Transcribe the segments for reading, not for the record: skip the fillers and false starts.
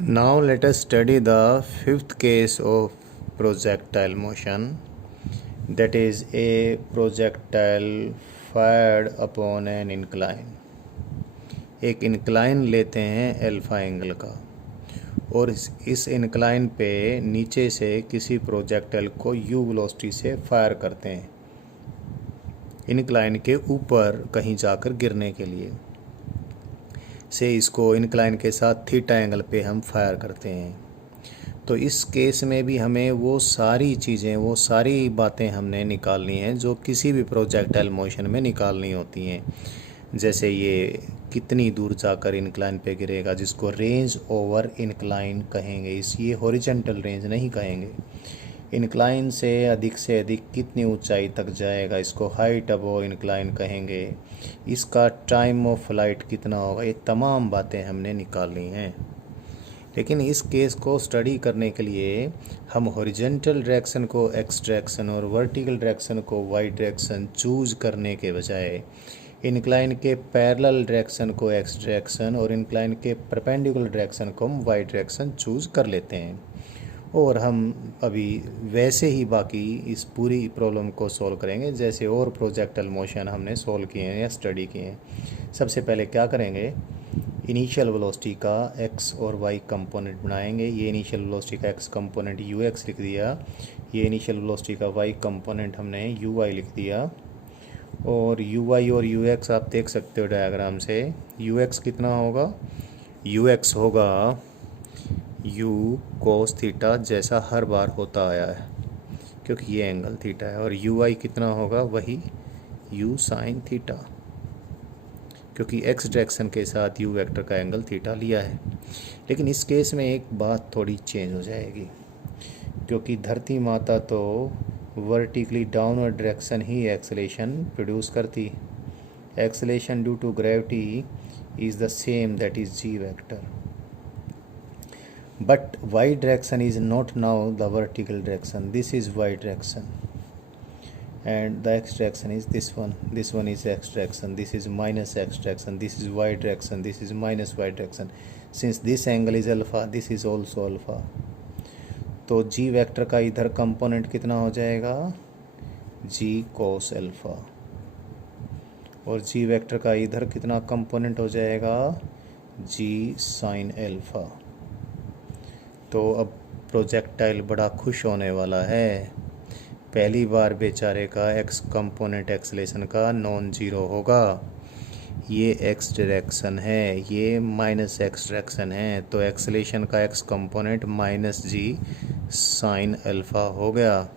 Now let us study the fifth case of projectile motion, that is a projectile fired upon an incline। एक incline लेते हैं alpha angle का और इस incline पे नीचे से किसी projectile को u वेलोसिटी से फायर करते हैं incline के ऊपर कहीं जाकर गिरने के लिए से इसको इंक्लाइन के साथ थीटा एंगल पे हम फायर करते हैं। तो इस केस में भी हमें वो सारी चीज़ें, वो सारी बातें हमने निकालनी हैं जो किसी भी प्रोजेक्टाइल मोशन में निकालनी होती हैं। जैसे ये कितनी दूर जाकर इंक्लाइन पे गिरेगा, जिसको रेंज ओवर इंक्लाइन कहेंगे। ये हॉरिजॉन्टल रेंज नहीं कहेंगे। इंक्लाइन से अधिक कितनी ऊंचाई तक जाएगा, इसको हाइट अबव इंक्लाइन कहेंगे। इसका टाइम ऑफ फ्लाइट कितना होगा, ये तमाम बातें हमने निकालनी हैं। लेकिन इस केस को स्टडी करने के लिए हम हॉरिजॉन्टल डायरेक्शन को एक्स डायरेक्शन और वर्टिकल डायरेक्शन को वाई डायरेक्शन चूज करने के बजाय इंक्लाइन के पैरेलल डायरेक्शन को एक्स डायरेक्शन और इंक्लाइन के परपेंडिकुलर डायरेक्शन को हम वाई डायरेक्शन चूज कर लेते हैं। और हम अभी वैसे ही बाकी इस पूरी प्रॉब्लम को सॉल्व करेंगे जैसे और प्रोजेक्टाइल मोशन हमने सॉल्व किए हैं या स्टडी किए हैं। सबसे पहले क्या करेंगे, इनिशियल वेलोसिटी का एक्स और वाई कंपोनेंट बनाएंगे। ये इनिशियल वेलोसिटी का एक्स कंपोनेंट यू एक्स लिख दिया, ये इनिशियल वेलोसिटी का वाई कंपोनेंट हमने यू वाई लिख दिया। और यू वाई और यू एक्स आप देख सकते हो डायग्राम से। यू एक्स कितना होगा, यू एक्स होगा यू कोस थीटा, जैसा हर बार होता आया है क्योंकि ये एंगल थीटा है। और यू आई कितना होगा, वही यू साइन थीटा, क्योंकि एक्स डायरेक्शन के साथ यू वेक्टर का एंगल थीटा लिया है। लेकिन इस केस में एक बात थोड़ी चेंज हो जाएगी, क्योंकि धरती माता तो वर्टिकली डाउनवर्ड डायरेक्शन ही एक्सेलेरेशन प्रोड्यूस करती। Acceleration due to gravity is the same, that is g vector. But y direction is not now the vertical direction, this is y direction, and the x direction is this one is x direction, this is minus x direction, this is y direction, this is minus y direction. Since this angle is alpha, this is also alpha, तो g vector का इधर component कितना हो जाएगा, g cos alpha, और g vector का इधर कितना कंपोनेंट हो जाएगा, g sin अल्फा। तो अब प्रोजेक्टाइल बड़ा खुश होने वाला है। पहली बार बेचारे का एक्स कंपोनेंट एक्सेलेरेशन का नॉन जीरो होगा। ये एक्स डायरेक्शन है, ये माइनस एक्स डायरेक्शन है, तो एक्सेलेरेशन का x component minus g sine alpha हो गया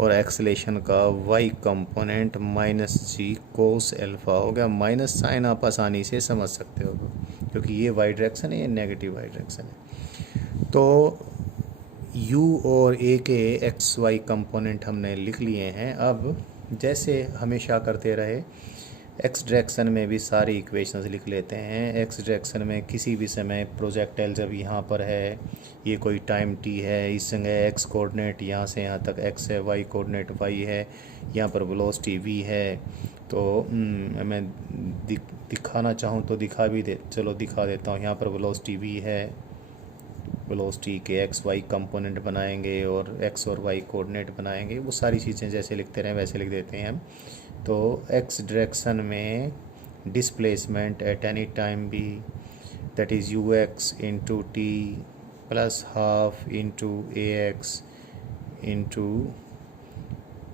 और एक्सेलेरेशन का Y component minus g cos alpha हो गया। माइनस साइन आप आसानी से समझ सकते हो क्योंकि ये वाई डायरेक्शन है, ये नेगेटिव वाई डायरेक्शन है। तो u और a के एक्स वाई कंपोनेंट हमने लिख लिए हैं। अब जैसे हमेशा करते रहे, एक्स डायरेक्शन में भी सारी इक्वेशंस लिख लेते हैं। एक्स डायरेक्शन में किसी भी समय प्रोजेक्टाइल जब यहाँ पर है, ये कोई टाइम t है, इस जगह एक्स कोऑर्डिनेट यहाँ से यहाँ तक x है, वाई कोऑर्डिनेट y है, यहाँ पर वेलोसिटी v है। तो मैं दिखाना चाहूँ तो दिखा देता हूँ। यहाँ पर वेलोसिटी v है, वेलोसिटी के एक्स वाई कंपोनेंट बनाएंगे और एक्स और वाई कोऑर्डिनेट बनाएंगे। वो सारी चीज़ें जैसे लिखते रहें वैसे लिख देते हैं हम। तो एक्स डायरेक्शन में displacement at any time b, that is u x into t plus half into a x into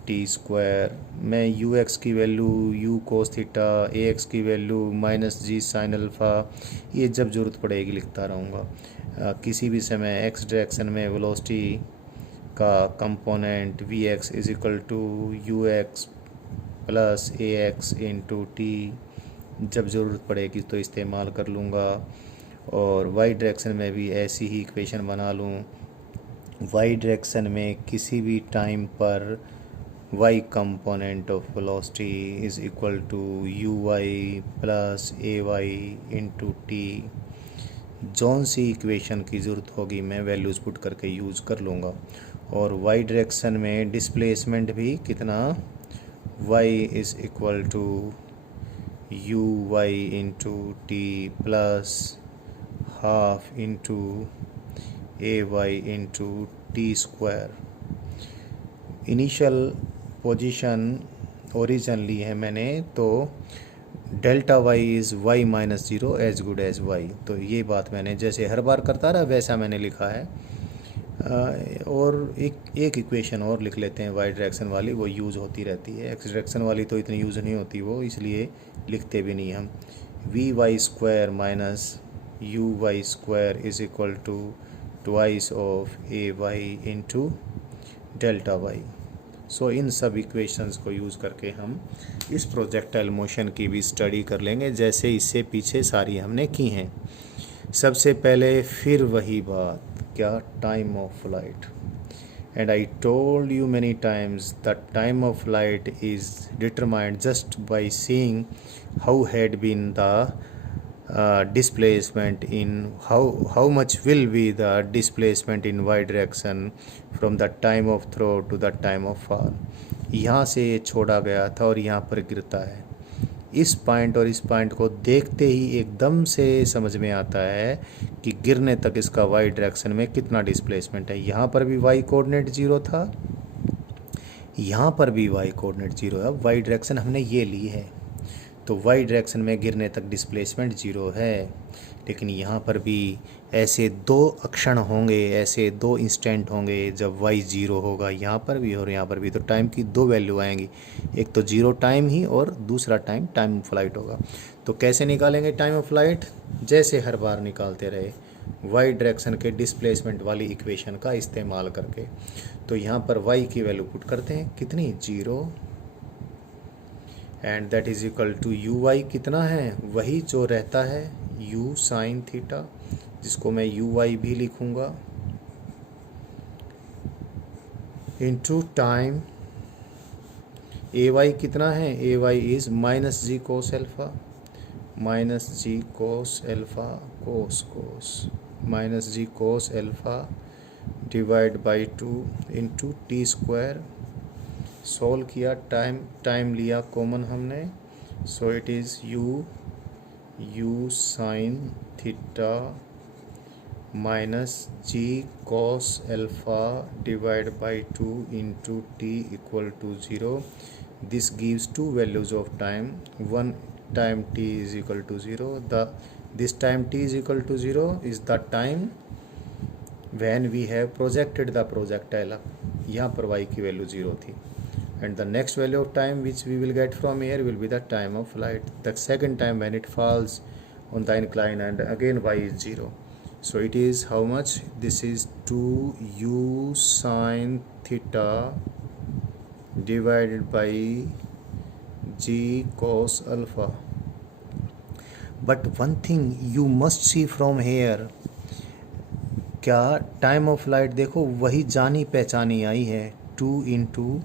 t square. मैं यू एक्स की value u cos theta, a x की value minus g sine alpha, ये जब ज़रूरत पड़ेगी लिखता रहूँगा। किसी भी समय एक्स डायरेक्शन में वेलोसिटी का component v x is equal to u x plus a x into t, जब ज़रूरत पड़ेगी तो इस्तेमाल कर लूँगा। और वाई डायरेक्शन में भी ऐसी ही इक्वेशन बना लूँ। वाई डायरेक्शन में किसी भी टाइम पर y component of velocity is equal to u y plus a y into t. जौन सी इक्वेशन की ज़रूरत होगी मैं वैल्यूज़ पुट करके यूज़ कर लूँगा। और वाई डायरेक्शन में डिस्प्लेसमेंट भी कितना, y is equal to u y into t plus half into a y into t square. Initial position origin ली है मैंने, तो delta y is y minus zero as good as y. तो ये बात मैंने जैसे हर बार करता रहा वैसा मैंने लिखा है। और एक इक्वेशन और लिख लेते हैं वाई डायरेक्शन वाली, वो यूज़ होती रहती है। एक्स डायरेक्शन वाली तो इतनी यूज़ नहीं होती वो, इसलिए लिखते भी नहीं हम। V y square minus u y square is equal to twice of a y into delta y. So इन सब इक्वेशंस को यूज़ करके हम इस प्रोजेक्टाइल मोशन की भी स्टडी कर लेंगे, जैसे इससे पीछे सारी हमने की हैं। सबसे पहले फिर वही बात, क्या, time of flight. And I told you many times the time of flight is determined just by seeing how had been the displacement in how much will be the displacement in y direction from the time of throw to the time of fall। यहाँ से ये छोड़ा गया था और यहाँ पर गिरता है। इस पॉइंट और इस पॉइंट को देखते ही एकदम से समझ में आता है कि गिरने तक इसका y डायरेक्शन में कितना डिस्प्लेसमेंट है। यहाँ पर भी y कोऑर्डिनेट ज़ीरो था, यहाँ पर भी y कोऑर्डिनेट ज़ीरो है। अब y डायरेक्शन हमने ये ली है, तो y डायरेक्शन में गिरने तक डिस्प्लेसमेंट ज़ीरो है। लेकिन यहाँ पर भी ऐसे दो अक्षण होंगे, ऐसे दो इंस्टेंट होंगे जब y ज़ीरो होगा, यहाँ पर भी और यहाँ पर भी। तो टाइम की दो वैल्यू आएंगी, एक तो ज़ीरो टाइम ही और दूसरा टाइम ऑफ फ्लाइट होगा। तो कैसे निकालेंगे टाइम ऑफ फ्लाइट? जैसे हर बार निकालते रहे, y डायरेक्शन के डिस्प्लेसमेंट वाली इक्वेशन का इस्तेमाल करके। तो यहाँ पर y की वैल्यू पुट करते हैं, कितनी, zero, and that is equal to u y कितना है, वही जो रहता है u साइन थीटा, जिसको मैं यू वाई भी लिखूँगा, इंटू टाइम। ए वाई कितना है, a y is minus g cos alpha, minus g cos alpha cos minus g cos alpha divide by two into t square. Solve किया, time लिया common हमने, so it is u sine theta minus g cos alpha divide by two into t equal to zero. This gives two values of time, one time t is equal to 0, this time t is equal to 0 is the time when we have projected the projectile up। यहाँ पर y की value 0 थी, and the next value of time which we will get from here will be the time of flight, the second time when it falls on the incline, and again y is 0. So it is how much? This is 2u sine theta divided by g cos alpha. But one thing you must see from here, क्या time of flight देखो वही जानी पहचानी आई है, 2 into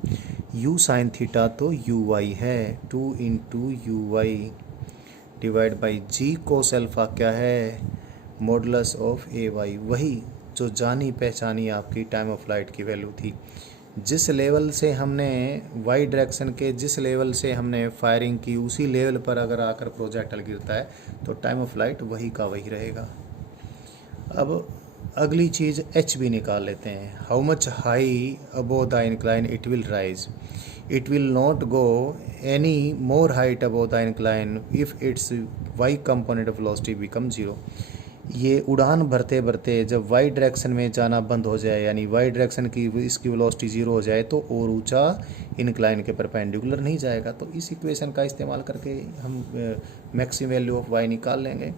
u sine theta तो u y है, 2 into u y divide by g cos alpha क्या है, मॉडुलस ऑफ ए वाई, वही जो जानी पहचानी आपकी टाइम ऑफ फ्लाइट की वैल्यू थी। जिस लेवल से हमने वाई डायरेक्शन के जिस लेवल से हमने फायरिंग की, उसी लेवल पर अगर आकर प्रोजेक्टाइल गिरता है तो टाइम ऑफ फ्लाइट वही का वही रहेगा। अब अगली चीज़ एच भी निकाल लेते हैं, how much high above the incline it will rise, it will not go any more height above the incline if it's y component of velocity become 0। ये उड़ान भरते भरते जब वाई डायरेक्शन में जाना बंद हो जाए, यानी वाई डायरेक्शन की इसकी वेलोसिटी 0 हो जाए, तो और ऊंचा इंक्लाइन के परपेंडिकुलर नहीं जाएगा। तो इस इक्वेशन का इस्तेमाल करके हम मैक्सिमम वैल्यू ऑफ वाई निकाल लेंगे।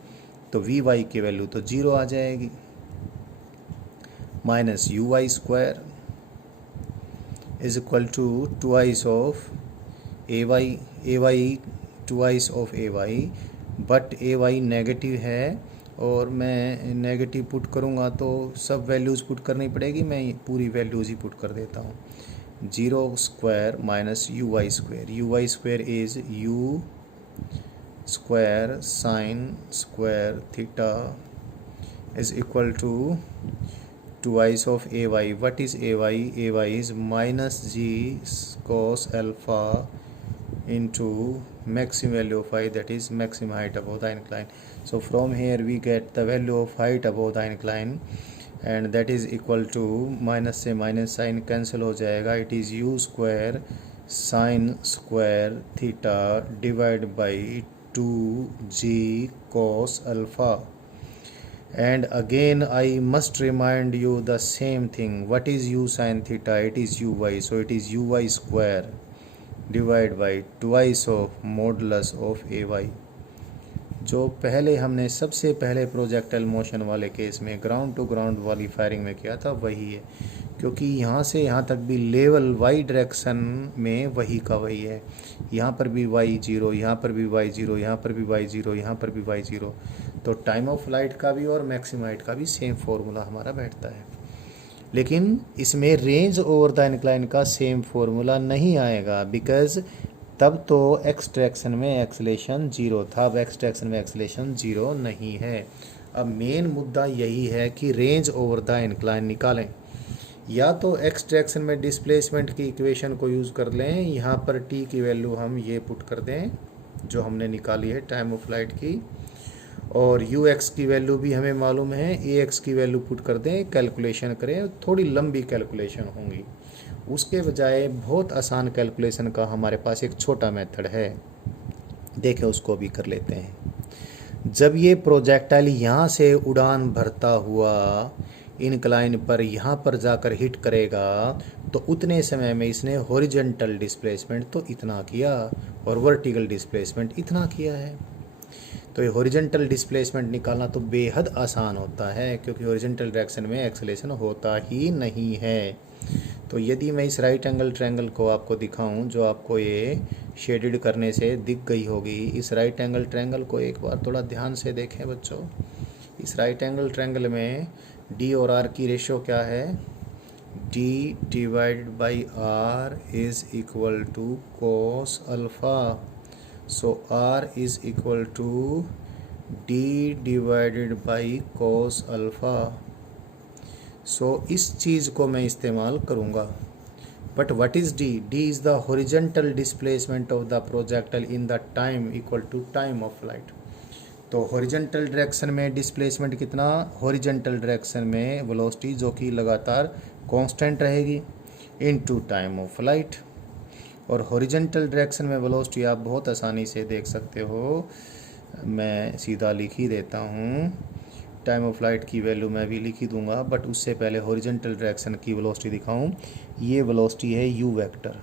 तो वी वाई की वैल्यू तो 0 आ जाएगी, minus u y square is equal to twice of a y twice of a y, but a y negative है और मैं नेगेटिव पुट करूँगा तो सब वैल्यूज़ पुट करनी पड़ेगी, मैं पूरी वैल्यूज़ ही पुट कर देता हूँ। 0 square minus u y square is u square sine square theta is equal to twice of a y. What is a y? A y is minus g cos alpha into maximum value of I, that is maximum height above the incline. So from here we get the value of height above the incline, and that is equal to minus से minus sign cancel हो जाएगा. It is u square sine square theta divide by 2g cos alpha. And again I must remind you the same thing. What is u sin theta? It is uy, so it is uy square divided by twice of modulus of ay. जो पहले हमने सबसे पहले projectile motion वाले case में ground to ground वाली firing में किया था वही है, क्योंकि यहाँ से यहाँ तक भी लेवल वाई डायरेक्शन में वही का वही है. यहाँ पर भी y0, यहाँ पर भी y0, यहाँ पर भी y0, यहाँ पर भी y0. तो टाइम ऑफ फ्लाइट का भी और मैक्सिमम हाइट का भी सेम फॉर्मूला हमारा बैठता है. लेकिन इसमें रेंज ओवर द इंक्लाइन का सेम फॉर्मूला नहीं आएगा, बिकॉज तब तो एक्स डायरेक्शन में एक्सेलेरेशन 0 था, अब एक्स डायरेक्शन में एक्सेलेरेशन 0 नहीं है. अब मेन मुद्दा यही है कि रेंज ओवर द इंक्लाइन निकालें. या तो एक्स डायरेक्शन में डिस्प्लेसमेंट की इक्वेशन को यूज़ कर लें, यहाँ पर टी की वैल्यू हम ये पुट कर दें जो हमने निकाली है टाइम ऑफ फ्लाइट की, और यू एक्स की वैल्यू भी हमें मालूम है, ए एक्स की वैल्यू पुट कर दें, कैलकुलेशन करें. थोड़ी लंबी कैलकुलेशन होंगी, उसके बजाय बहुत आसान कैलकुलेशन का हमारे पास एक छोटा मेथड है, देखें उसको भी कर लेते हैं. जब ये प्रोजेक्टाइल यहाँ से उड़ान भरता हुआ इनक्लाइन पर यहाँ पर जाकर हिट करेगा तो उतने समय में इसने हॉरिजॉन्टल डिस्प्लेसमेंट तो इतना किया और वर्टिकल डिस्प्लेसमेंट इतना किया है. तो ये हॉरिजॉन्टल डिस्प्लेसमेंट निकालना तो बेहद आसान होता है, क्योंकि हॉरिजॉन्टल डायरेक्शन में एक्सेलेरेशन होता ही नहीं है. तो यदि मैं इस राइट एंगल ट्रायंगल को आपको दिखाऊं, जो आपको ये शेडेड करने से दिख गई होगी, इस राइट एंगल ट्रायंगल को एक बार थोड़ा ध्यान से देखें बच्चों. इस राइट एंगल ट्रायंगल में डी और आर की रेशो क्या है? D divided by r is equal to cos alpha. So r is equal to d divided by cos alpha. So इस चीज़ को मैं इस्तेमाल करूँगा. But what is d? D is the horizontal displacement of the projectile in the time equal to time of flight. तो horizontal direction में displacement कितना? Horizontal direction में वेलोसिटी जो कि लगातार कांस्टेंट रहेगी इनटू टाइम ऑफ फ्लाइट. और horizontal direction में वेलोसिटी आप बहुत आसानी से देख सकते हो, मैं सीधा लिख ही देता हूँ. टाइम ऑफ फ्लाइट की वैल्यू मैं भी लिख ही दूंगा, बट उससे पहले हॉरिजॉन्टल डायरेक्शन की वेलोसिटी दिखाऊं. ये वेलोसिटी है यू वेक्टर,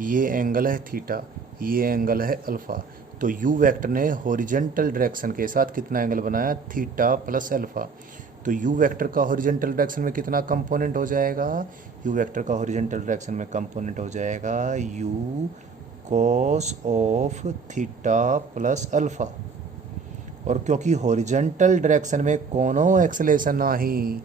ये एंगल है थीटा, ये एंगल है अल्फ़ा. तो यू वेक्टर ने हॉरिजॉन्टल डायरेक्शन के साथ कितना एंगल बनाया? Theta plus alpha. तो यू वेक्टर का हॉरिजॉन्टल डायरेक्शन में कितना कंपोनेंट हो जाएगा? यू वेक्टर का हॉरिजॉन्टल डायरेक्शन में कंपोनेंट हो जाएगा you cos of theta plus alpha. और क्योंकि हॉरिजॉन्टल डायरेक्शन में कोनो एक्सेलेरेशन नहीं,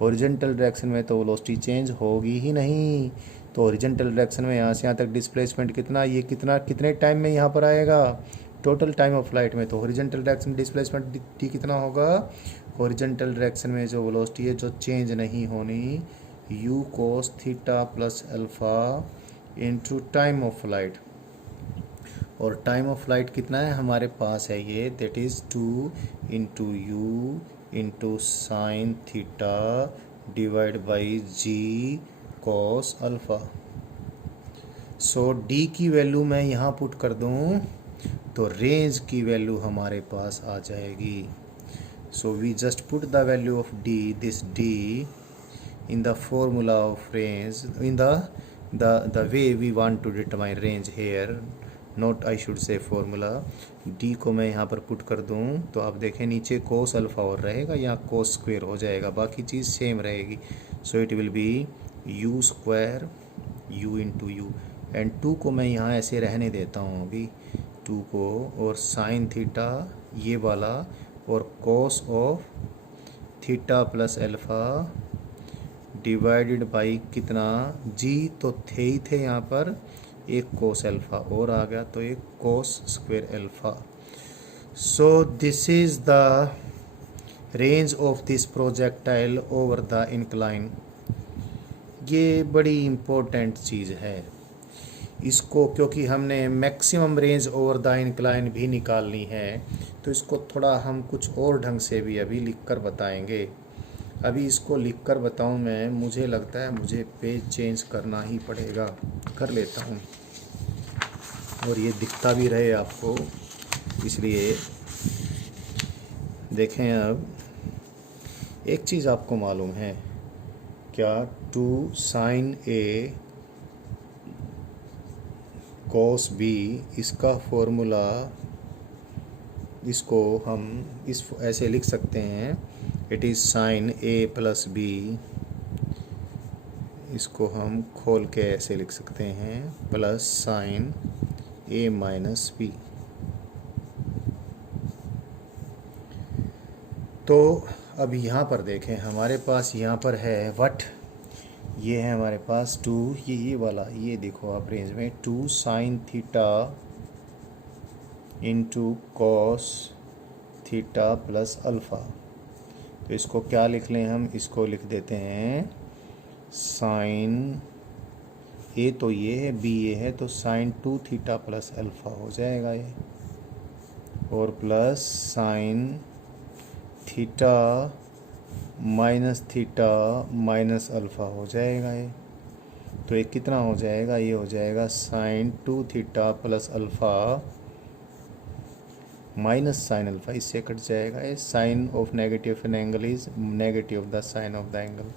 हॉरिजॉन्टल डायरेक्शन में तो वेलोसिटी चेंज होगी ही नहीं. तो हॉरिजॉन्टल डायरेक्शन में यहाँ से यहाँ तक डिस्प्लेसमेंट कितना, ये कितने टाइम में यहाँ पर आएगा? टोटल टाइम ऑफ फ्लाइट में. तो हॉरिजॉन्टल डायरेक्शन डिस्प्लेसमेंट टी कितना होगा? हॉरिजॉन्टल डायरेक्शन में जो वेलोसिटी है जो चेंज नहीं होनी, u cos theta plus alpha into time of flight. और टाइम ऑफ फ्लाइट कितना है हमारे पास है ये, that is 2 into u into sine theta divide by g cos alpha. So d की वैल्यू मैं यहाँ पुट कर दूँ तो रेंज की वैल्यू हमारे पास आ जाएगी. So we just put the value of d, this d in the formula of range, in the way we want to determine range here, not I should say formula. d को मैं यहाँ पर put कर दूँ तो आप देखें नीचे कोस अल्फ़ा और रहेगा, यहाँ कोस स्क्वेयर हो जाएगा, बाकी चीज़ सेम रहेगी. So it will be you square you into you, and 2 को मैं यहाँ ऐसे रहने देता हूँ अभी 2 को, और साइन थीटा ये वाला, और cos of theta plus alpha divided by कितना? जी तो थे ही थे यहाँ पर, एक कोस अल्फ़ा और आ गया तो एक कोस square alpha. So this is the range of this projectile over the incline. ये बड़ी इम्पोर्टेंट चीज़ है. इसको क्योंकि हमने maximum range over the incline भी निकालनी है, तो इसको थोड़ा हम कुछ और ढंग से भी अभी लिख कर बताएंगे। अभी इसको लिख कर बताऊँ मैं, मुझे लगता है मुझे पेज चेंज करना ही पड़ेगा, कर लेता हूँ और ये दिखता भी रहे आपको, इसलिए देखें। अब एक चीज़ आपको मालूम है क्या, 2 sin A cos B, इसका फॉर्मूला, इसको हम इस ऐसे लिख सकते हैं, it is sin A plus B। इसको हम खोल के ऐसे लिख सकते हैं, plus sin A minus B। तो अब यहाँ पर देखें, हमारे पास यहाँ पर है वट, ये है हमारे पास 2, ये वाला, ये देखो आप रेंज में 2 sin theta into cos theta plus alpha. तो इसको क्या लिख लें हम, इसको लिख देते हैं साइन ए, तो ये है, बी ये है, तो साइन 2 थीटा प्लस अल्फ़ा हो जाएगा ये, और plus sign theta minus alpha हो जाएगा ये। तो ये कितना हो जाएगा, ये हो जाएगा sine 2 theta plus alpha minus sine alpha, इससे कट जाएगा ये। Sine of negative an angle is negative of the sine of the angle,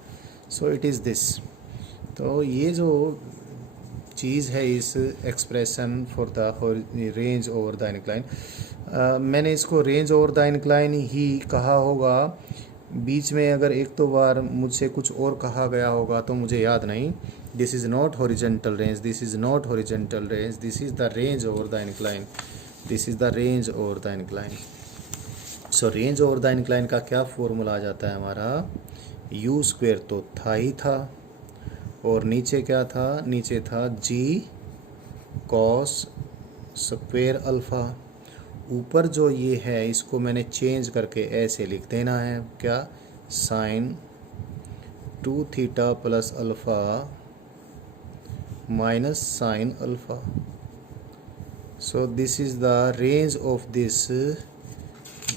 so it is this. तो ये जो चीज़ है इस expression for the range over the incline, मैंने इसको रेंज ओवर द इंक्लाइन ही कहा होगा। बीच में अगर एक दो बार मुझसे कुछ और कहा गया होगा तो मुझे याद नहीं। This is not horizontal range, this is not horizontal range, this is the range over the incline, this is the range over the incline. So range over the incline का क्या फॉर्मूला आ जाता है हमारा, यू स्क्वेयर तो था ही था, और नीचे क्या था, नीचे था जी कॉस स्क्वेयर अल्फ़ा। ऊपर जो ये है इसको मैंने चेंज करके ऐसे लिख देना है, क्या, sine 2 theta plus alpha minus sine alpha. So this is the range of this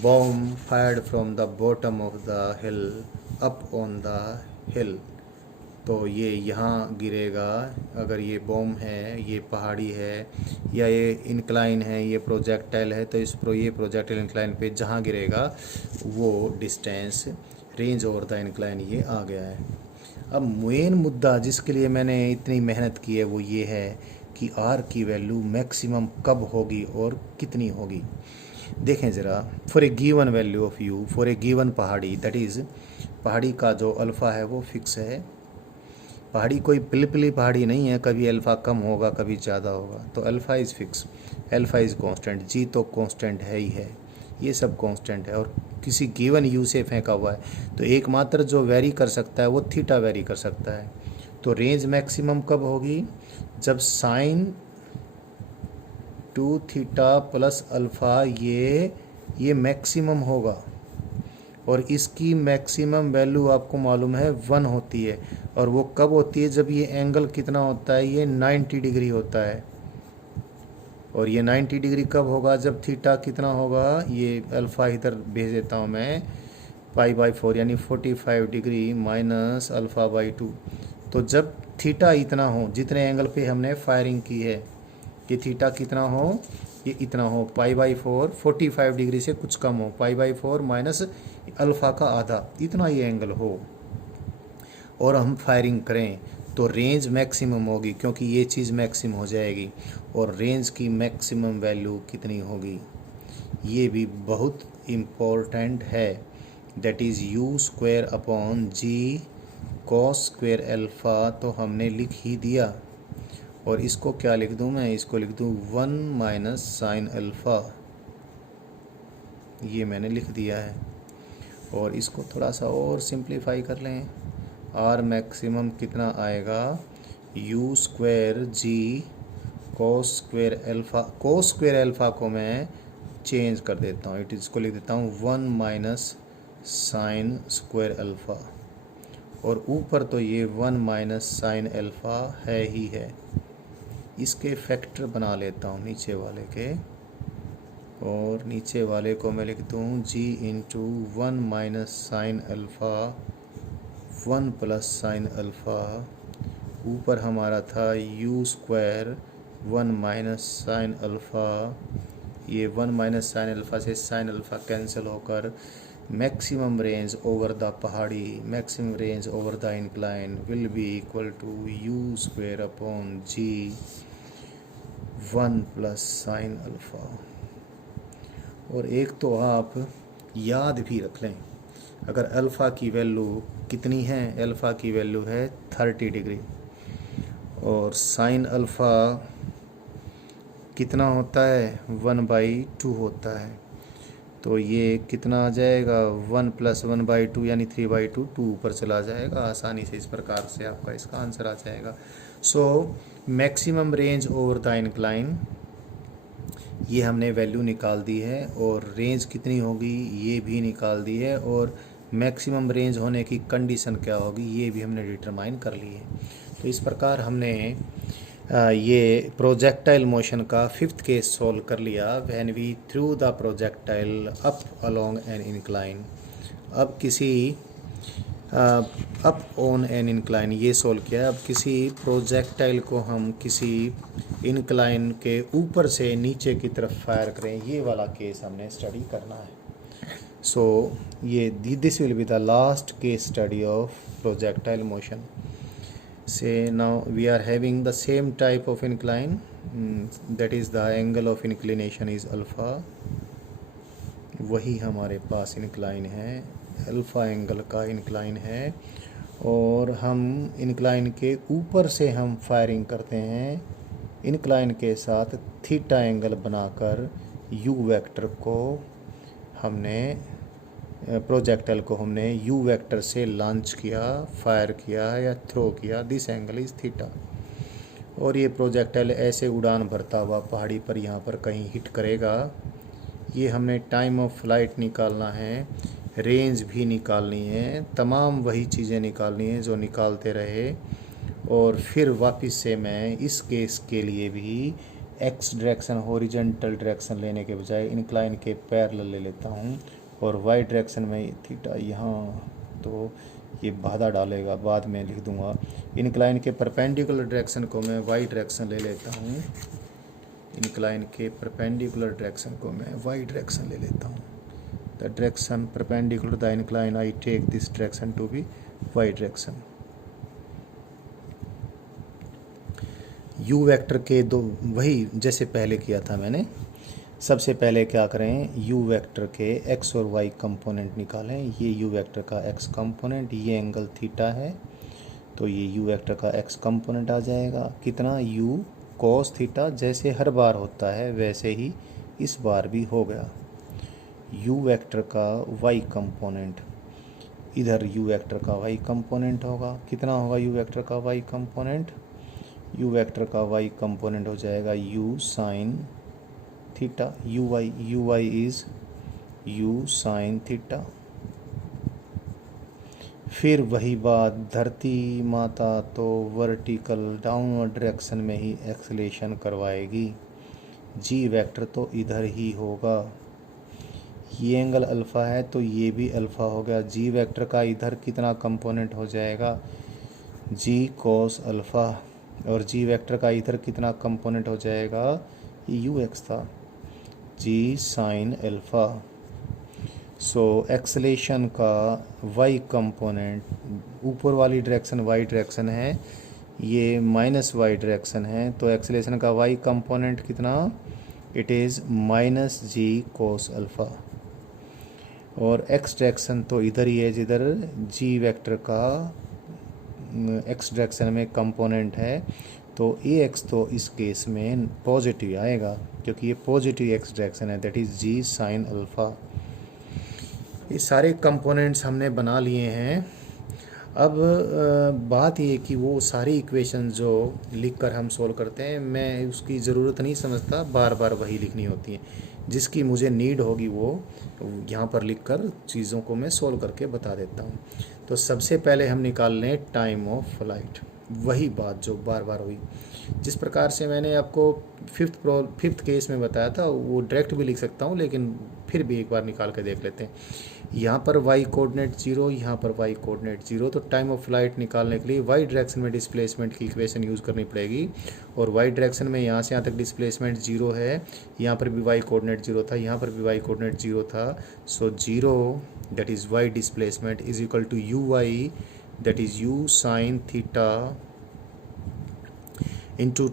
bomb fired from the bottom of the hill up on the hill. तो ये यहाँ गिरेगा, अगर ये बॉम्ब है, ये पहाड़ी है, या ये इंक्लाइन है, ये प्रोजेक्टाइल है, तो ये प्रोजेक्टाइल इंक्लाइन पे जहाँ गिरेगा वो distance range over the incline ये आ गया है। अब मेन मुद्दा जिसके लिए मैंने इतनी मेहनत की है वो ये है कि आर की वैल्यू मैक्सिमम कब होगी और कितनी होगी। देखें ज़रा, for a given value of you for a given पहाड़ी, दैट इज़ पहाड़ी का जो अल्फ़ा है वो फिक्स है। पहाड़ी कोई पिलपिली पहाड़ी नहीं है, कभी अल्फ़ा कम होगा कभी ज़्यादा होगा, तो alpha is fix, alpha is constant, g तो कांस्टेंट है ही है, ये सब कांस्टेंट है। और किसी गिवन यू से फेंका हुआ है, तो एकमात्र जो वेरी कर सकता है वो थीटा वेरी कर सकता है। तो रेंज मैक्सिमम कब होगी, जब साइन 2 थीटा प्लस अल्फ़ा ये मैक्सिमम होगा, और इसकी मैक्सिमम वैल्यू आपको मालूम है 1 होती है। और वो कब होती है, जब ये एंगल कितना होता है, ये 90 डिग्री होता है। और ये 90 डिग्री कब होगा, जब थीटा कितना होगा, ये अल्फ़ा इधर भेज देता हूँ मैं, π/4 यानी 45 डिग्री माइनस अल्फ़ा बाई 2। तो जब थीटा इतना हो, जितने एंगल पे हमने फायरिंग की है, कि थीटा कितना हो, ये इतना हो, π/4, 45 डिग्री से कुछ कम हो, π/4 माइनस अल्फ़ा का आधा, इतना ये एंगल हो, और हम फायरिंग करें, तो रेंज मैक्सिमम होगी, क्योंकि ये चीज़ मैक्सिमम हो जाएगी। और रेंज की मैक्सिमम वैल्यू कितनी होगी, ये भी बहुत इम्पोर्टेंट है, that is u square upon g cos square alpha. तो हमने लिख ही दिया, और इसको क्या लिख दूँ मैं, इसको लिख दूँ 1 माइनस साइन अल्फ़ा, ये मैंने लिख दिया है। और इसको थोड़ा सा और सिंप्लीफाई कर लें, आर मैक्सिमम कितना आएगा, u square g cos square alpha को मैं चेंज कर देता हूँ, इसको लिख देता हूँ 1 माइनस साइन स्क्वायर अल्फ़ा, और ऊपर तो ये 1 माइनस साइन अल्फ़ा है ही है। इसके फैक्टर बना लेता हूँ नीचे वाले के, और नीचे वाले को मैं लिख दूँ g into 1 minus sine alpha 1 plus sine alpha, ऊपर हमारा था u square 1 minus sine alpha, ये 1 माइनस साइन अल्फ़ा से साइन अल्फ़ा कैंसिल होकर मैक्सिमम रेंज ओवर द पहाड़ी, maximum range over the incline will be equal to u square upon g 1 plus sine alpha. और एक तो आप याद भी रख लें, अगर अल्फ़ा की वैल्यू कितनी है, अल्फ़ा की वैल्यू है 30 डिग्री, और साइन अल्फ़ा कितना होता है 1/2 होता है, तो ये कितना आ जाएगा 1 प्लस 1/2 यानी 3/2, 2 ऊपर चला जाएगा। आसानी से इस प्रकार से आपका इसका आंसर आ जाएगा। So maximum range over the incline, ये हमने वैल्यू निकाल दी है, और रेंज कितनी होगी ये भी निकाल दी है, और मैक्सिमम रेंज होने की कंडीशन क्या होगी ये भी हमने डिटरमाइन कर ली है। तो इस प्रकार हमने ये प्रोजेक्टाइल मोशन का 5th केस सॉल्व कर लिया। When we through the projectile up along an incline, अब किसी अप ऑन एन इंक्लाइन ये सॉल्व किया। अब किसी प्रोजेक्टाइल को हम किसी इंक्लाइन के ऊपर से नीचे की तरफ फायर करें, ये वाला केस हमने स्टडी करना है। सो ये this will be the last case study of projectile motion. Say now we are having the same type of incline, that is the angle of inclination is alpha, वही हमारे पास incline है, alpha angle का incline है, और हम incline के ऊपर से हम फायरिंग करते हैं incline के साथ थीटा एंगल बनाकर। u वेक्टर को हमने प्रोजेक्टाइल को हमने u वेक्टर से लॉन्च किया, फायर किया या थ्रो किया, दिस एंगल इज़ थीटा। और ये प्रोजेक्टाइल ऐसे उड़ान भरता हुआ पहाड़ी पर यहाँ पर कहीं हिट करेगा। ये हमने टाइम ऑफ फ्लाइट निकालना है, रेंज भी निकालनी है, तमाम वही चीज़ें निकालनी है जो निकालते रहे। और फिर वापस से मैं इस केस के लिए भी एक्स डायरेक्शन हॉरिजॉन्टल डायरेक्शन लेने के बजाय इंक्लाइन के पैरेलल ले लेता हूँ, और वाई डायरेक्शन में थीटा यहाँ, तो ये बाधा डालेगा, बाद में लिख दूंगा। इंक्लाइन के परपेंडिकुलर डायरेक्शन को मैं वाई डायरेक्शन ले लेता हूँ, इंक्लाइन के परपेंडिकुलर डायरेक्शन को मैं वाई डायरेक्शन ले लेता हूँ। The direction perpendicular the incline I take this direction to be y direction. U vector के दो वही जैसे पहले किया था मैंने। सबसे पहले क्या करें, u वेक्टर के x और y कंपोनेंट निकालें। ये u वेक्टर का x कंपोनेंट, ये एंगल थीटा है, तो ये u वेक्टर का x कंपोनेंट आ जाएगा कितना u cos थीटा। जैसे हर बार होता है वैसे ही इस बार भी हो गया। u वेक्टर का y कंपोनेंट, इधर u वेक्टर का y कंपोनेंट होगा, कितना होगा u वेक्टर का y कंपोनेंट, u वेक्टर का y कंपोनेंट हो जाएगा u sine theta, u y is u sine theta. फिर वही बात, धरती माता तो वर्टिकल डाउनवर्ड डायरेक्शन में ही एक्सेलेरेशन करवाएगी, g वेक्टर तो इधर ही होगा। ये एंगल अल्फ़ा है तो ये भी अल्फ़ा हो गया। g वेक्टर का इधर कितना कंपोनेंट हो जाएगा, g cos अल्फ़ा, और g वेक्टर का इधर कितना कंपोनेंट हो जाएगा, ये u x था, g साइन अल्फ़ा। सो एक्सेलेरेशन का y कंपोनेंट, ऊपर वाली डायरेक्शन y डायरेक्शन है, ये माइनस y डायरेक्शन है, तो एक्सेलेरेशन का y कंपोनेंट कितना, it is minus g cos alpha. और x डायरेक्शन तो इधर ही है जिधर g वेक्टर का x डायरेक्शन में कंपोनेंट है, तो ax तो इस केस में पॉजिटिव आएगा क्योंकि ये पॉजिटिव x डायरेक्शन है, that is g sign alpha. ये सारे कंपोनेंट्स हमने बना लिए हैं। अब बात ये कि वो सारी इक्वेशन जो लिखकर हम सोल्व करते हैं, मैं उसकी ज़रूरत नहीं समझता, बार बार वही लिखनी होती है। जिसकी मुझे नीड होगी वो यहाँ पर लिखकर चीज़ों को मैं सोल्व करके बता देता हूँ। तो सबसे पहले हम निकाल लें टाइम ऑफ फ्लाइट। वही बात जो बार बार हुई। जिस प्रकार से मैंने आपको फिफ्थ केस में बताया था, वो डायरेक्ट भी लिख सकता हूँ, लेकिन फिर भी एक बार निकाल के देख लेते हैं। यहाँ पर y कोऑर्डिनेट 0, यहाँ पर y कोऑर्डिनेट 0, तो टाइम ऑफ फ्लाइट निकालने के लिए y डायरेक्शन में डिस्प्लेसमेंट की इक्वेशन यूज़ करनी पड़ेगी। और y डायरेक्शन में यहाँ से यहाँ तक डिस्प्लेसमेंट 0 है, यहाँ पर भी y कोऑर्डिनेट 0 था, यहाँ पर भी y कोऑर्डिनेट 0 था। So 0 that is y displacement is equal to uy that is u sine theta into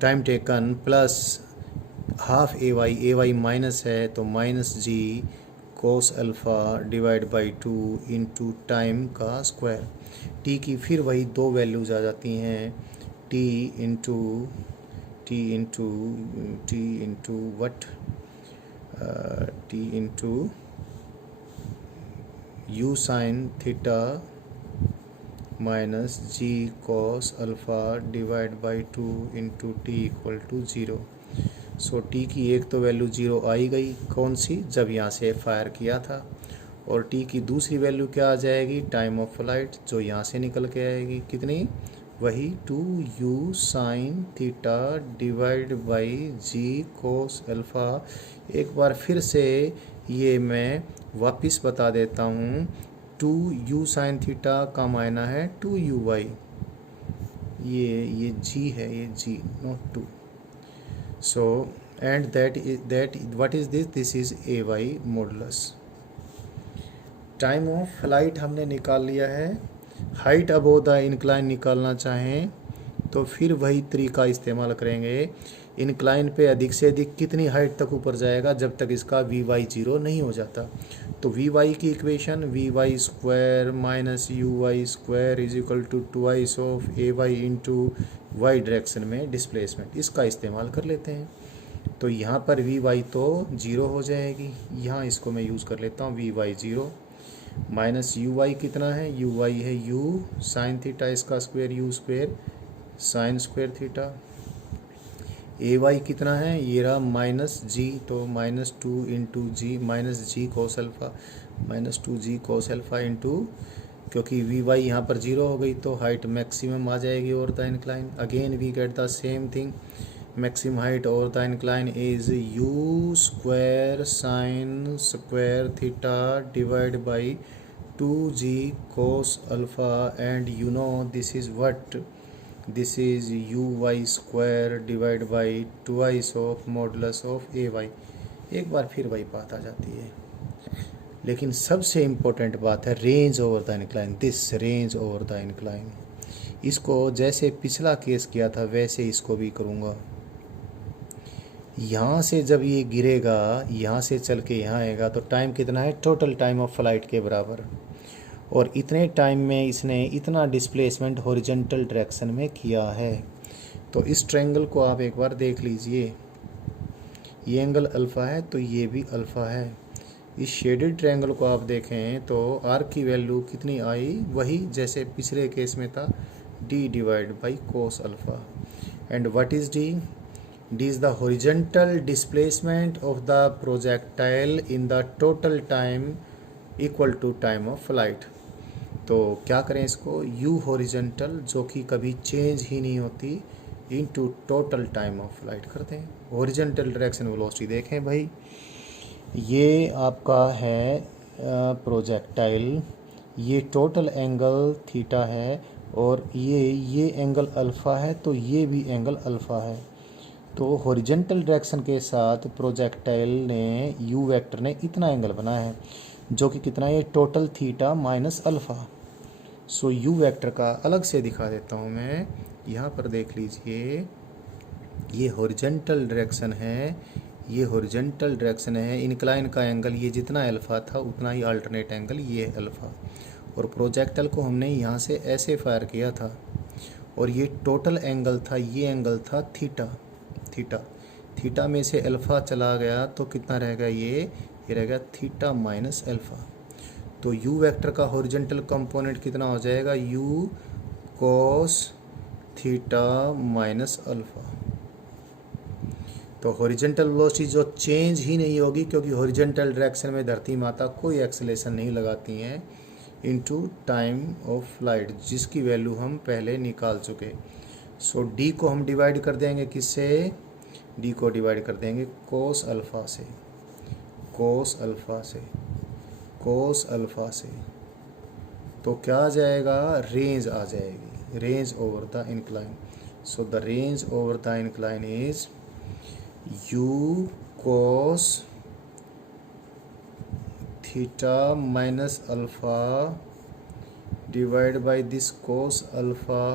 time taken plus half ay minus है तो minus g cos alpha divide by 2 into time का square. T की फिर वही दो values आ जाती हैं, t into u sine theta minus g cos alpha divide by 2 into t equal to 0। So t की एक तो वैल्यू 0 आई गई, कौन सी, जब यहाँ से फायर किया था। और टी की दूसरी वैल्यू क्या आ जाएगी, टाइम ऑफ फ्लाइट, जो यहाँ से निकल के आएगी, कितनी, वही 2u sine theta divide by g cos alpha. एक बार फिर से ये मैं वापस बता देता हूँ, 2u साइन थीटा का मायना है 2uy, ये g है, ये g not 2। So and that what is this is ay modulus. Time of flight हमने निकाल लिया है। हाइट अबोव द इंक्लाइन निकालना चाहें तो फिर वही तरीका इस्तेमाल करेंगे। इंक्लाइन पे अधिक से अधिक कितनी हाइट तक ऊपर जाएगा, जब तक इसका वी वाई 0 नहीं हो जाता। तो वी वाई की equation v y square minus u y square is equal to twice of a y into y direction में डिस्प्लेसमेंट, इसका इस्तेमाल कर लेते हैं। तो यहाँ पर वी वाई तो 0 हो जाएगी, यहाँ इसको मैं यूज़ कर लेता हूँ v y 0 minus u y कितना है, यू वाई है यू साइन थीटा, इसका square u square sine square theta. A y कितना है, ये रहा माइनस जी, तो minus 2 into g minus g cos alpha, minus 2g cos alpha into, क्योंकि वी वाई यहाँ पर 0 हो गई तो हाइट मैक्सिमम आ जाएगी over the incline. Again we get the same thing, maximum height over the incline is u square sine square theta divide by 2g cos alpha, and you know this is what, this is u y square divide by twice of modulus of a y. एक बार फिर वही बात आ जाती है, लेकिन सबसे important बात है range over the incline, this range over the incline. इसको जैसे पिछला केस किया था वैसे इसको भी करूँगा। यहाँ से जब ये गिरेगा, यहाँ से चल के यहाँ आएगा तो टाइम कितना है, टोटल टाइम ऑफ फ्लाइट के बराबर। और इतने टाइम में इसने इतना डिस्प्लेसमेंट हॉरिजॉन्टल डायरेक्शन में किया है। तो इस ट्रायंगल को आप एक बार देख लीजिए, ये एंगल अल्फ़ा है तो ये भी अल्फ़ा है। इस शेडेड ट्रायंगल को आप देखें तो आर की वैल्यू कितनी आई, वही जैसे पिछले केस में था, d divide by cos alpha. And what is d, d is the horizontal displacement of the projectile in the total time equal to time of flight. तो क्या करें इसको, यू हॉरिजॉन्टल जो कि कभी चेंज ही नहीं होती into total time of flight करते हैं। हॉरिजॉन्टल डायरेक्शन वेलोसिटी देखें भाई, ये आपका है प्रोजेक्टाइल, ये टोटल एंगल थीटा है, और ये एंगल अल्फ़ा है तो ये भी एंगल अल्फ़ा है। तो हॉरिजॉन्टल डायरेक्शन के साथ प्रोजेक्टाइल ने, यू वेक्टर ने इतना एंगल बनाया है, जो कि कितना है, total theta minus alpha. So you vector का अलग से दिखा देता हूँ मैं, यहाँ पर देख लीजिए, ये हॉरिजॉन्टल डायरेक्शन है, ये हॉरिजॉन्टल डायरेक्शन है, इंक्लाइन का एंगल ये जितना अल्फ़ा था उतना ही अल्टरनेट एंगल ये अल्फ़ा। और प्रोजेक्टाइल को हमने यहाँ से ऐसे फायर किया था, और ये टोटल एंगल था, ये एंगल था थीटा, थीटा में से अल्फ़ा चला गया तो कितना रह गया, ये रह गया थीटा माइनस अल्फ़ा। तो यू वेक्टर का हॉरिजॉन्टल कंपोनेंट कितना हो जाएगा, you cos theta minus alpha. तो हॉरिजॉन्टल वेलोसिटी जो चेंज ही नहीं होगी, क्योंकि हॉरिजॉन्टल डायरेक्शन में धरती माता कोई एक्सेलेरेशन नहीं लगाती हैं, इंटू टाइम ऑफ फ्लाइट, जिसकी वैल्यू हम पहले निकाल चुके। सो डी को हम डिवाइड कर देंगे किससे, डी को डिवाइड कर देंगे कोस अल्फ़ा से, कोस अल्फ़ा से, कोस अल्फ़ा से। तो क्या आ जाएगा, रेंज आ जाएगी, range over the incline. So the range over the incline is you cos theta minus alpha divide by this cos alpha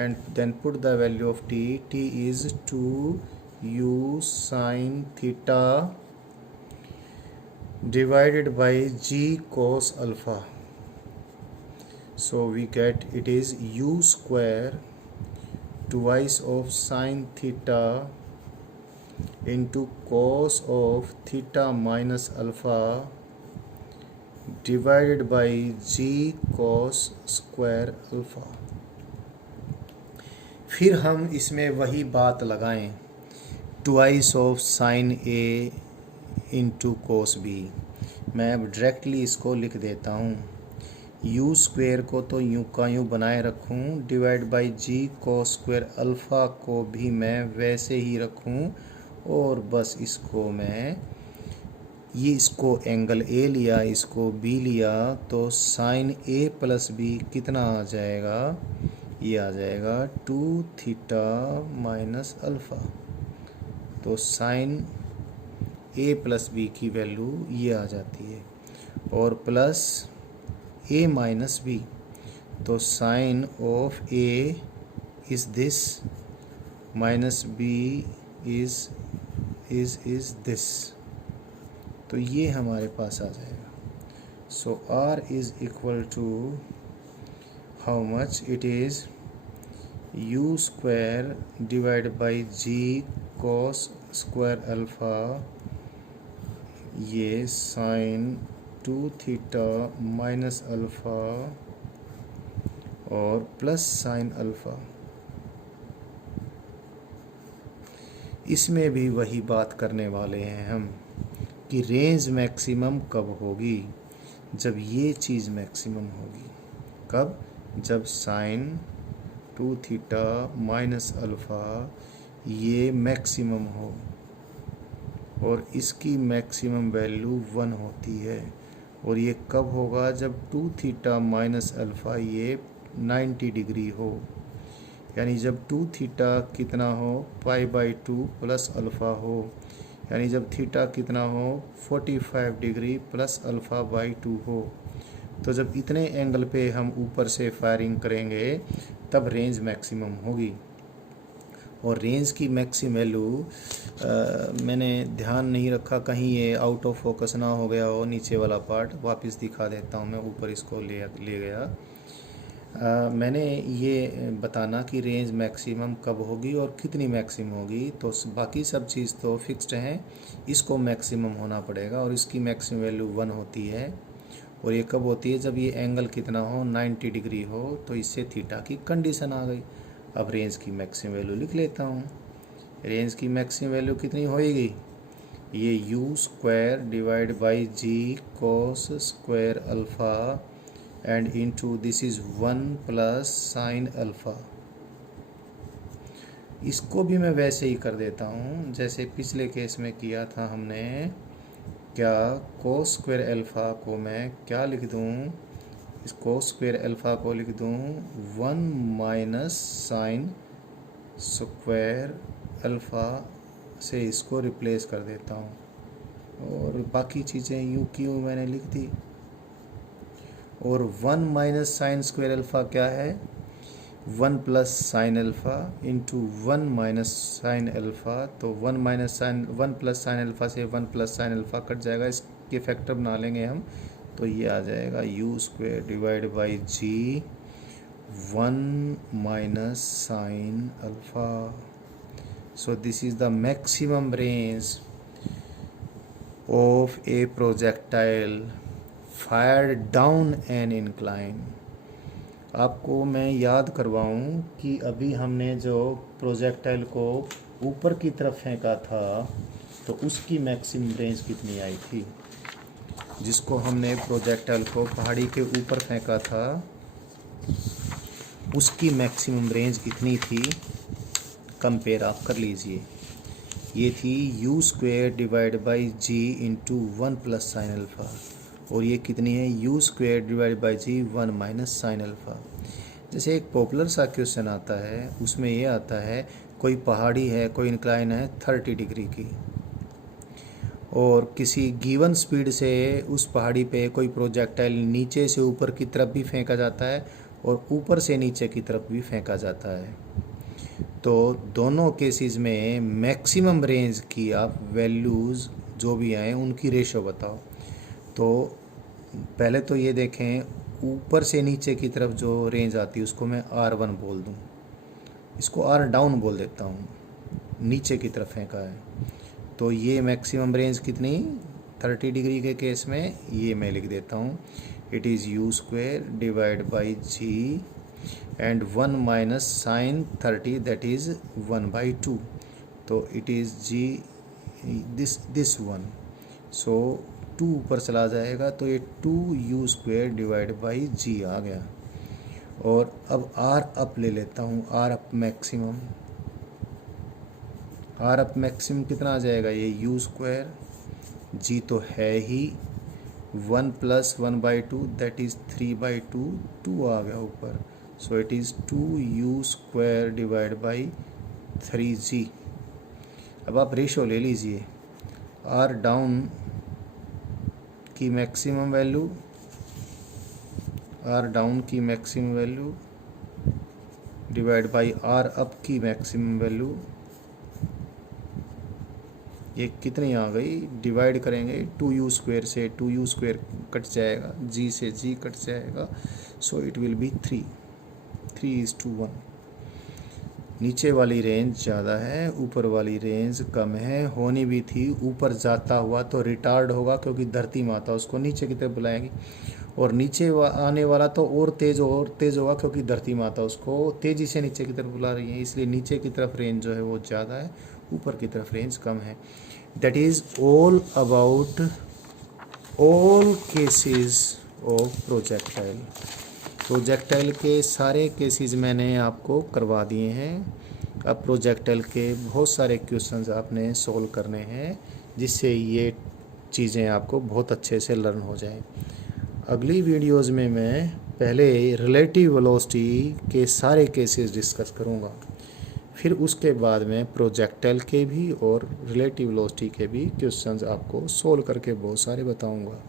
and then put the value of t. T is 2u sin theta divided by g cos alpha. So we get it is u square twice of sin theta into cos of theta minus alpha divided by g cos square alpha. फिर हम इसमें वही बात लगाएं, twice of sine A into cos B. मैं अब directly इसको लिख देता हूँ, यू स्क्वेयर को तो यूँ का यूँ बनाए रखूँ, divide by g cos square alpha को भी मैं वैसे ही रखूँ, और बस इसको मैं ये इसको एंगल ए लिया, इसको बी लिया, तो साइन ए प्लस बी कितना आ जाएगा, ये आ जाएगा 2 थीटा माइनस अल्फ़ा। तो साइन ए प्लस बी की वैल्यू ये आ जाती है, और प्लस ए माइनस बी, तो sine of a is this minus b is this, तो ये हमारे पास आ जाएगा। So r is equal to how much, it is u square divided by g cos square alpha, ये sin 2 थीटा माइनस अल्फ़ा और plus sine alpha. इसमें भी वही बात करने वाले हैं हम कि रेंज मैक्सिमम कब होगी, जब ये चीज़ मैक्सिमम होगी। कब, जब साइन 2 थीटा माइनस अल्फ़ा ये मैक्सिमम हो, और इसकी मैक्सिमम वैल्यू 1 होती है। और ये कब होगा, जब 2 थीटा माइनस अल्फ़ा ये 90 डिग्री हो, यानी जब 2 थीटा कितना हो, π/2 प्लस अल्फ़ा हो, यानी जब थीटा कितना हो 45 डिग्री प्लस अल्फ़ा बाई 2 हो। तो जब इतने एंगल पे हम ऊपर से फायरिंग करेंगे तब रेंज मैक्सिमम होगी। और रेंज की मैक्सिमम वैल्यू मैंने ध्यान नहीं रखा, कहीं ये आउट ऑफ फोकस ना हो गया हो, नीचे वाला पार्ट वापस दिखा देता हूँ मैं, ऊपर इसको ले गया। मैंने ये बताना कि रेंज मैक्सिमम कब होगी और कितनी मैक्सिमम होगी, तो बाकी सब चीज़ तो फिक्स्ड हैं, इसको मैक्सिमम होना पड़ेगा, और इसकी मैक्सिमम वैल्यू 1 होती है। और ये कब होती है, जब ये एंगल कितना हो 90 डिग्री हो, तो इससे थीटा की कंडीशन आ गई। अब रेंज की मैक्सिमम वैल्यू लिख लेता हूँ। रेंज की मैक्सिमम वैल्यू कितनी होएगी, ये u square divide by g cos square alpha and into this is 1 plus sine alpha. इसको भी मैं वैसे ही कर देता हूँ जैसे पिछले केस में किया था हमने। क्या, कोस स्क्वायर अल्फ़ा को मैं क्या लिख दूँ, इस कोस स्क्वायर अल्फ़ा को लिख दूँ 1 माइनस साइन स्क्वायर अल्फ़ा से इसको रिप्लेस कर देता हूँ, और बाकी चीज़ें यूँ की यूँ मैंने लिख दी। और 1 माइनस साइन स्क्वायर अल्फ़ा क्या है, 1 plus sine alpha into 1 minus sine alpha, तो 1 प्लस साइन अल्फ़ा से 1 प्लस साइन अल्फ़ा कट जाएगा, इसके फैक्टर बना लेंगे हम, तो ये आ जाएगा u square divide by g 1 minus sine alpha. So this is the maximum range of a projectile fired down an incline. आपको मैं याद करवाऊं कि अभी हमने जो प्रोजेक्टाइल को ऊपर की तरफ फेंका था तो उसकी मैक्सिमम रेंज कितनी आई थी। जिसको हमने प्रोजेक्टाइल को पहाड़ी के ऊपर फेंका था उसकी मैक्सिमम रेंज कितनी थी, कंपेयर आप कर लीजिए। ये थी u square divide by g into 1 plus sine alpha, और ये कितनी है, u square divide by g 1 minus sine alpha. जैसे एक पॉपुलर सा क्वेश्चन आता है, उसमें ये आता है कोई पहाड़ी है, कोई इंक्लाइन है 30 डिग्री की, और किसी गिवन स्पीड से उस पहाड़ी पे कोई प्रोजेक्टाइल नीचे से ऊपर की तरफ भी फेंका जाता है और ऊपर से नीचे की तरफ भी फेंका जाता है। तो दोनों केसेस में मैक्सिमम रेंज की आप वैल्यूज़ जो भी आए उनकी रेशो बताओ। तो पहले तो ये देखें, ऊपर से नीचे की तरफ जो रेंज आती है उसको मैं R1 बोल दूँ, इसको R डाउन बोल देता हूँ, नीचे की तरफ फेंका है। तो ये मैक्सिमम रेंज कितनी, 30 डिग्री के केस में ये मैं लिख देता हूँ, it is u square divide by g and 1 minus sine 30 that is 1/2। तो it is g this one, so 2 ऊपर चला जाएगा तो ये 2 u square divide by g आ गया। और अब आर अप ले लेता हूँ, r up maximum, r up maximum कितना आ जाएगा, ये यू स्क्वायर, जी तो है ही 1 प्लस 1/2 दैट इज़ 3/2, 2 आ गया ऊपर, so it is 2 u square divide by 3g। अब आप रेशो ले लीजिए, आर डाउन की मैक्सिमम वैल्यू, आर डाउन की maximum value divide by R up की मैक्सिमम वैल्यू, ये कितनी आ गई, डिवाइड करेंगे 2u स्क्वेयर से, 2u स्क्वेयर कट जाएगा, g से g कट जाएगा, सो इट विल बी 3:1। नीचे वाली रेंज ज़्यादा है, ऊपर वाली रेंज कम है, होनी भी थी। ऊपर जाता हुआ तो रिटार्ड होगा क्योंकि धरती माता उसको नीचे की तरफ बुलाएगी, और नीचे आने वाला तो और तेज़ होगा क्योंकि धरती माता उसको तेज़ी से नीचे की तरफ बुला रही है, इसलिए नीचे की तरफ रेंज जो है वो ज़्यादा है, ऊपर की तरफ रेंज कम है। That is all about all cases of projectile. Projectile के सारे केसेस मैंने आपको करवा दिए हैं। अब प्रोजेक्टाइल के बहुत सारे क्वेश्चंस आपने सोल्व करने हैं जिससे ये चीज़ें आपको बहुत अच्छे से लर्न हो जाएं। अगली वीडियोज़ में मैं पहले रिलेटिव वेलोसिटी के सारे केसेस डिस्कस करूँगा, फिर उसके बाद में प्रोजेक्टाइल के भी और रिलेटिव वेलोसिटी के भी क्वेश्चंस आपको सोल्व करके बहुत सारे बताऊँगा।